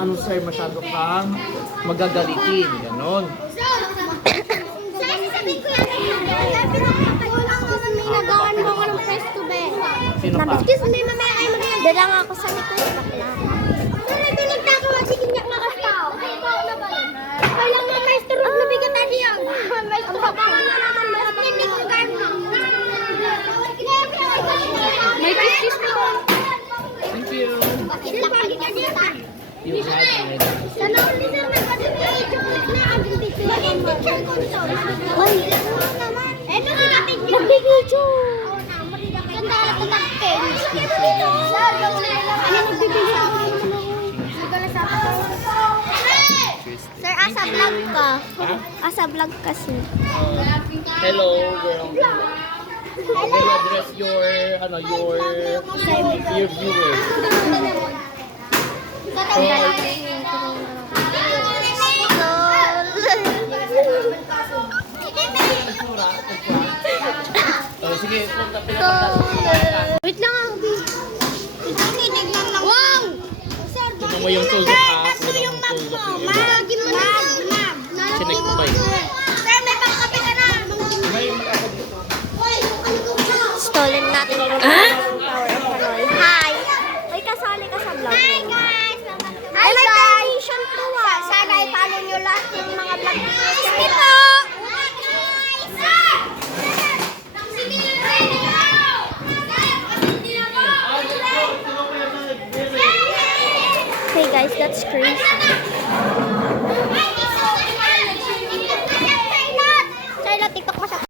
ano sir, masyado kang magagalitin. Ganon. Sabihin ko yan. Nagawan mo ako ng presto, be. Sino pa? Excuse me, mamaya kayo mag-iag. Dalang ako sa likod. Bakla. Sir, pinagtako lang si Kinyak na kastaw. Kaya nga presto rin nabigat na diyan. Ang baba na naman mas hindi ko gano. May kiss mo. Thank you. Bakit lang ka dito? You had it. Sana ulit sir, nagpapit na agad dito. Mag-picture ko ito. Uy, eto si Kapit. Nagbibidyo. Sandala ko nakapin. Ano nagbibidyo? Sir, asa vlog ka? Asa vlog ka, sir? Hello, girl. Can you address your viewers? Sige, Wait lang ah, Ubi. Tignan lang. Wow! Tignan mo yung tuldok ah. Mag mo. Mag. Sinig ko ba yun?